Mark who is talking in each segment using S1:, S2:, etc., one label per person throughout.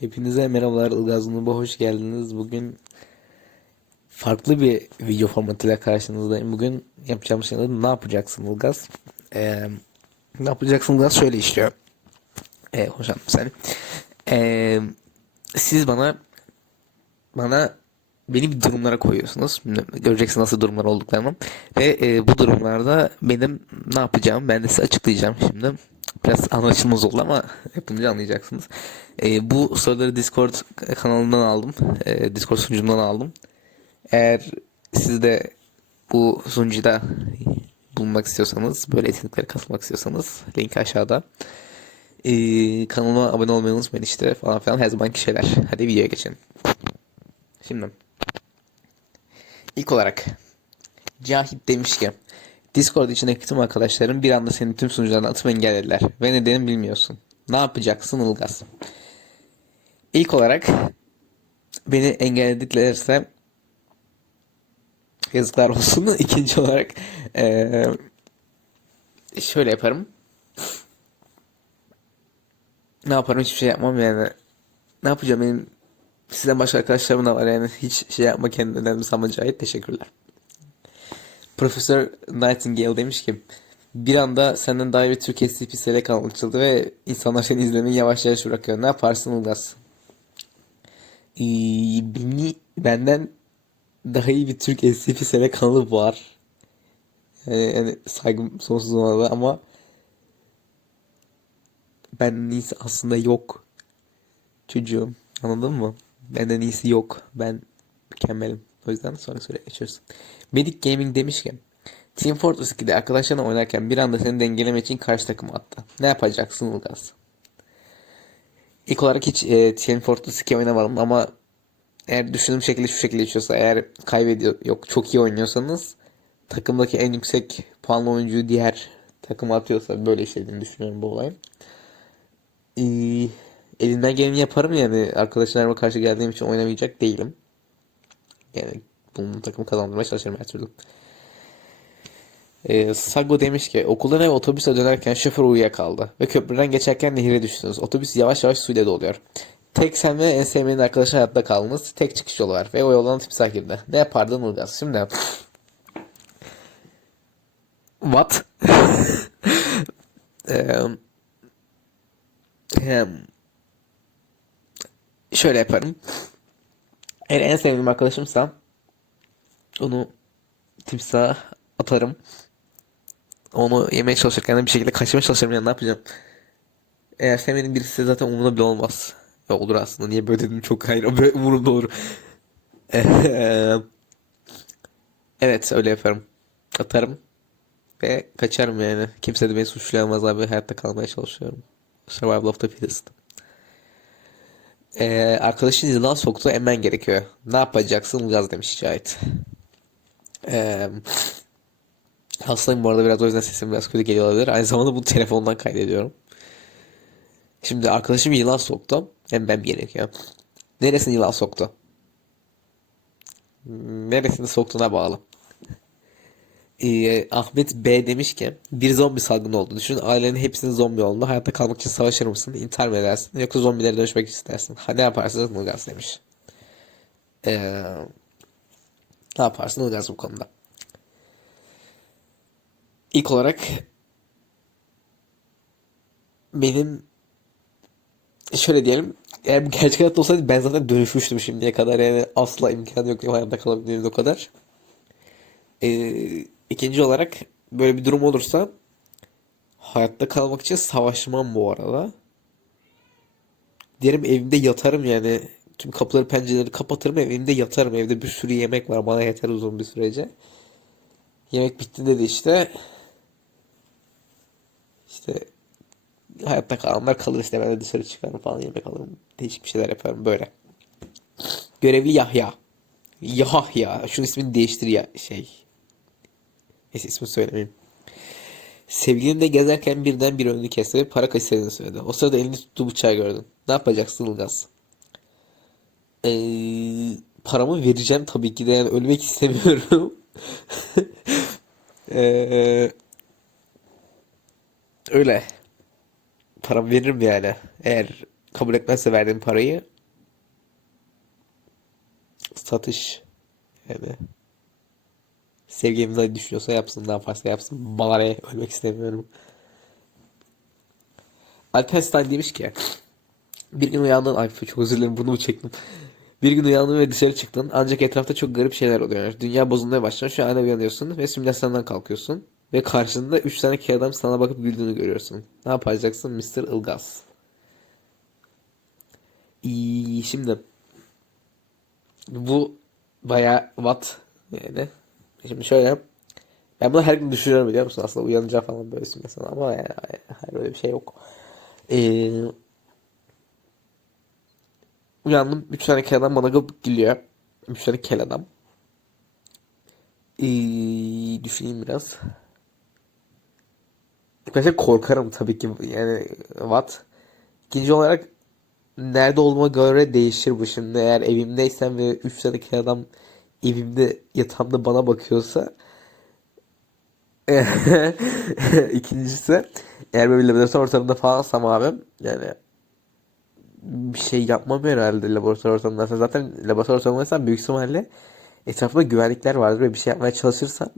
S1: Hepinize merhabalar Ilgaz Nurba hoş geldiniz. Bugün farklı bir video formatıyla karşınızdayım. Bugün yapacağım şeyler ne yapacaksın Ilgaz? Ee, ne yapacaksın Ilgaz şöyle işliyor. Ee, hocam sen. Ee, siz bana bana beni bir durumlara koyuyorsunuz. Göreceksin nasıl durumlar olduklarını. Ve e, bu durumlarda benim ne yapacağım ben de size açıklayacağım şimdi. Biraz anlaşılmaz oldu ama yapınca anlayacaksınız. E, bu soruları Discord kanalından aldım. E, Discord sunucumdan aldım. Eğer siz de bu sunucuda bulunmak istiyorsanız, böyle etkinliklere katılmak istiyorsanız link aşağıda. E, kanalıma abone olmayı unutmayın işte falan filan her zamanki şeyler. Hadi videoya geçelim. Şimdi ilk olarak Cahit demiş ki Discord içindeki tüm arkadaşlarım bir anda senin tüm sunuculardan atıp engellediler ve nedenini bilmiyorsun. Ne yapacaksın Ilgaz? İlk olarak beni engellediklerse yazıklar olsun. İkinci olarak eee, şöyle yaparım. Ne yaparım hiçbir şey yapmam yani. Ne yapacağım benim sizden başka arkadaşlarım da var yani hiç şey yapma kendini önemli sanma Cahit teşekkürler. Profesör Nightingale demiş ki bir anda senden daha iyi bir Türk SCP kanalı açıldı ve insanlar seni izlemeyi yavaş yavaş bırakıyor. Ne yaparsın Ilgaz? Ee, beni, benden daha iyi bir Türk SCP kanalı var. Yani, yani saygım sonsuz ona ama benden iyisi aslında yok. Çocuğum. Anladın mı? Benden iyisi yok. Ben mükemmelim. O yüzden sonra soruya geçiyoruz. Medic Gaming demiş ki Team Fortress 2'de arkadaşlarına oynarken bir anda seni dengelemek için karşı takıma attı. Ne yapacaksın Ilgaz? İlk olarak hiç e, Team Fortress 2 oynamadım ama eğer düşündüğüm şekilde şu şekilde geçiyorsa eğer kaybediyor yok çok iyi oynuyorsanız takımdaki en yüksek puanlı oyuncuyu diğer takıma atıyorsa böyle işlediğini düşünüyorum bu olayın. Ee, elimden geleni yaparım yani arkadaşlarıma karşı geldiğim için oynamayacak değilim. Yani bunun takımı kazandırmaya çalışırım her türlü. Ee, Sago demiş ki okuldan eve otobüse dönerken şoför uyuyakaldı ve köprüden geçerken nehire düştünüz. Otobüs yavaş yavaş suyla doluyor. Tek sen ve en sevmediğin arkadaşın hayatta kaldınız. Tek çıkış yolu var ve o yoldan timsah girdi. Ne yapardın Ilgaz? Şimdi What? Eee, hem, şöyle yaparım. Eğer en sevdiğim arkadaşımsa onu timsaha atarım. Onu yemeye çalışırken de bir şekilde kaçmaya çalışırım yani ne yapacağım? Eğer sevmediğim birisi zaten umurumda bile olmaz. Ya olur aslında niye böyle dedim çok hayır böyle umurumda olur. Evet öyle yaparım. Atarım ve kaçarım yani. Kimse de beni suçlayamaz abi hayatta kalmaya çalışıyorum. Survival of the fittest. Ee, arkadaşın yılan soktu emen gerekiyor. Ne yapacaksın Ilgaz demiş Cahit. Ee, hastayım bu arada biraz o yüzden sesim biraz kötü geliyor olabilir. Aynı zamanda bunu telefondan kaydediyorum. Şimdi arkadaşım yılan soktu. Emen gerekiyor. Neresine yılan soktu? Neresine soktuğuna bağlı. Ee, Ahmet B demiş ki bir zombi salgını oldu. Düşün ailenin hepsinin zombi olduğunu. Hayatta kalmak için savaşır mısın? İntihar mı edersin? Yoksa zombilere dönüşmek istersin? Ha, ne yaparsın Ilgaz demiş. Ee, ne yaparsın Ilgaz bu konuda? İlk olarak benim şöyle diyelim eğer bu gerçek hayatta olsaydı ben zaten dönüşmüştüm şimdiye kadar yani asla imkanı yok hayatta kalabildiğimiz o kadar. Ee, ikinci olarak böyle bir durum olursa hayatta kalmak için savaşmam bu arada. Derim evimde yatarım yani. Tüm kapıları pencereleri kapatırım evimde yatarım. Evde bir sürü yemek var bana yeter uzun bir sürece. Yemek bitti dedi işte. İşte hayatta kalanlar kalır işte ben de dışarı çıkarım falan yemek alırım. Değişik bir şeyler yaparım böyle. Görevli Yahya. Yahya. Şunun ismini değiştir ya şey. Neyse ismini söylemeyeyim. Sevgilin de gezerken birden bir önünü kesti ve para istediğini söyledi. O sırada elini tuttuğu bıçağı gördün. Ne yapacaksın Ilgaz? Ee, paramı vereceğim tabii ki de yani ölmek istemiyorum. Ee, öyle. Paramı veririm yani. Eğer kabul etmezse verdiğin parayı satış yani sevgilimiz ne düşünüyorsa yapsın ne yaparsa yapsın ne ölmek istemiyorum. Alper Stein demiş ki bir gün uyandın ay çok özür dilerim bunu mu çektim. Bir gün uyandın ve dışarı çıktın ancak etrafta çok garip şeyler oluyor. Dünya bozulmaya başlıyor. Şu anda uyanıyorsun ve simülasyondan kalkıyorsun. Ve karşında 3 tane ki adam sana bakıp güldüğünü görüyorsun. Ne yapacaksın Mr. Ilgaz? İyi, şimdi bu baya what yani. Şimdi şöyle ben bunu her gün düşünüyorum biliyor musun? Aslında uyanınca falan böyle simülasyon ama yani, hayır öyle bir şey yok. Ee, uyandım. Üç tane kel adam bana geliyor. Üç tane kel adam. Ee, düşüneyim biraz. İlk korkarım tabii ki. Yani what? İkinci olarak nerede olduğuma göre değişir bu şimdi. Eğer evimdeysem ve üç tane kel adam evimde yatağımda bana bakıyorsa İkincisi eğer böyle laboratuvar ortamında falansam abim yani bir şey yapmam herhalde laboratuvar ortamında. Zaten laboratuvar ortamındaysan büyük ihtimalle etrafımda güvenlikler vardır ve bir şey yapmaya çalışırsam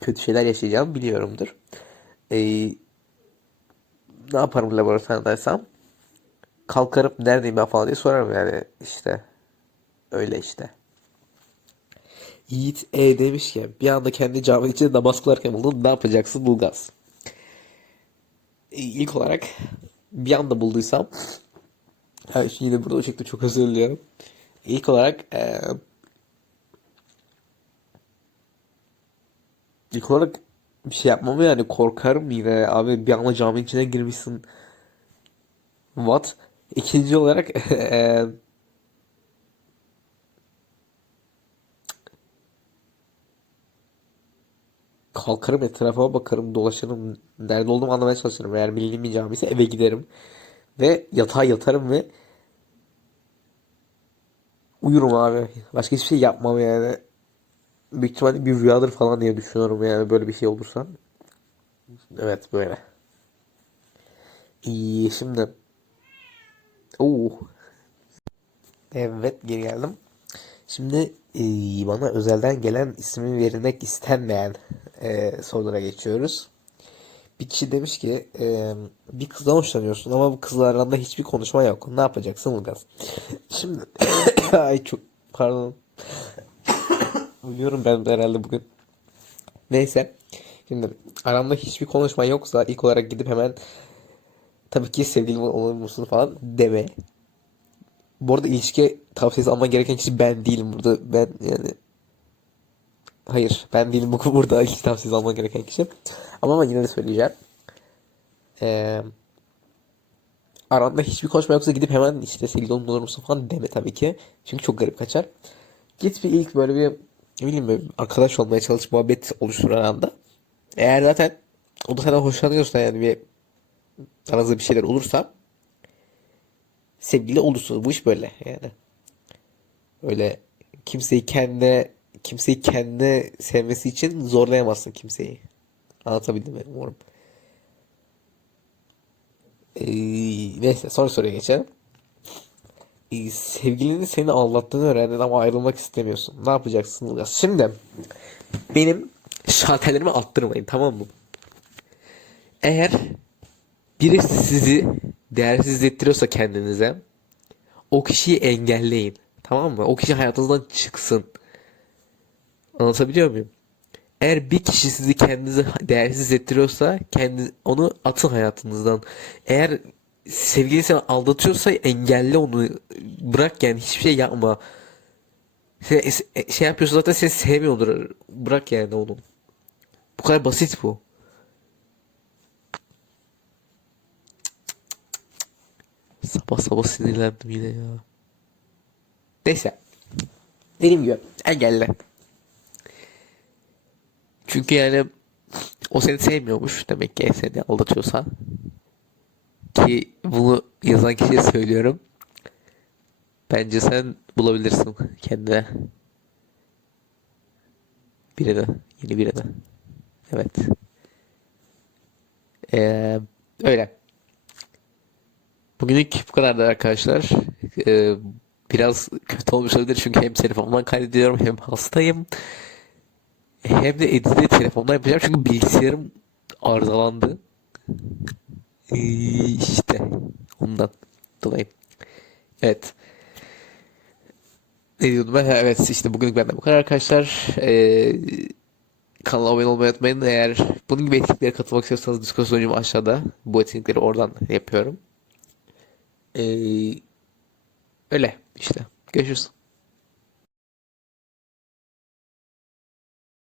S1: kötü şeyler yaşayacağımı biliyorumdur. Ee, ne yaparım laboratuvardaysam? Kalkarım neredeyim ben falan diye sorarım yani işte. Öyle işte. Yiğit E demiş ki bir anda kendi camın içinde namaz kılarken buldun ne yapacaksın Bulgaz? İlk olarak bir anda bulduysam şimdi yine burada çıktı çok özür diliyorum. İlk olarak e, ilk olarak bir şey yapmam yani korkarım yine abi bir anda caminin içine girmişsin. What? İkinci olarak e, kalkarım etrafa bakarım dolaşırım nerede olduğumu anlamaya çalışırım. Eğer bir cami ise eve giderim ve yatağa yatarım ve uyurum abi. Başka hiçbir şey yapmam yani. Büyük ihtimalle bir rüyadır falan diye düşünüyorum yani böyle bir şey olursa. Evet böyle. İyi şimdi. Oo. evet geri geldim. Şimdi bana özelden gelen ismi verilmek istenmeyen e, sorulara geçiyoruz. Bir kişi demiş ki e, bir kızdan hoşlanıyorsun ama bu kızla aranda hiçbir konuşma yok. Ne yapacaksın Ilgaz? Şimdi ay çok pardon. Biliyorum ben herhalde bugün. Neyse. Şimdi aramda hiçbir konuşma yoksa ilk olarak gidip hemen tabii ki sevgilim olur musun falan deme. Bu arada ilişki tavsiyesi alman gereken kişi ben değilim burada. Ben yani hayır ben değilim bu burada ilişki tavsiyesi alman gereken kişi. Ama, ama yine de söyleyeceğim. Ee, aranda hiçbir konuşma yoksa gidip hemen işte sevgili olur musun falan deme tabii ki. Çünkü çok garip kaçar. Git bir ilk böyle bir ne bileyim böyle arkadaş olmaya çalış muhabbet oluştur aranda. Eğer zaten o da senden hoşlanıyorsa yani bir aranızda bir şeyler olursa sevgili olursunuz. Bu iş böyle yani. Öyle kimseyi kendine kimseyi kendine sevmesi için zorlayamazsın kimseyi. Anlatabildim mi? Umarım. Ee, neyse son soruya geçelim. Ee, sevgilinin seni aldattığını öğrendin ama ayrılmak istemiyorsun. Ne yapacaksın? Şimdi benim şalterlerimi attırmayın tamam mı? Eğer birisi sizi değersiz hissettiriyorsa kendinize o kişiyi engelleyin. Tamam mı? O kişi hayatınızdan çıksın. Anlatabiliyor muyum? Eğer bir kişi sizi kendinize değersiz hissettiriyorsa kendi onu atın hayatınızdan. Eğer sevgili seni aldatıyorsa engelle onu. Bırak yani hiçbir şey yapma. Şey, şey yapıyorsa zaten seni sevmiyordur. Bırak yani onu. Bu kadar basit bu. Sabah sabah sinirlendim yine ya. Neyse. Dediğim gibi engelle. Çünkü yani o seni sevmiyormuş demek ki seni aldatıyorsa. Ki bunu yazan kişiye söylüyorum. Bence sen bulabilirsin kendine. Birini. Yeni birini. Evet. Ee, öyle. Bugünlük bu kadardı arkadaşlar. Ee, biraz kötü olmuş olabilir çünkü hem telefondan kaydediyorum hem hastayım. Hem de editi telefondan yapacağım çünkü bilgisayarım arızalandı. Ee, işte ondan dolayı. Evet. Ne diyordum ben? Evet işte bugünlük benden bu kadar arkadaşlar. Ee, kanala abone olmayı unutmayın. Eğer bunun gibi etkinliklere katılmak istiyorsanız Discord sunucum aşağıda. Bu etkinlikleri oradan yapıyorum. Ee, öyle işte. Görüşürüz.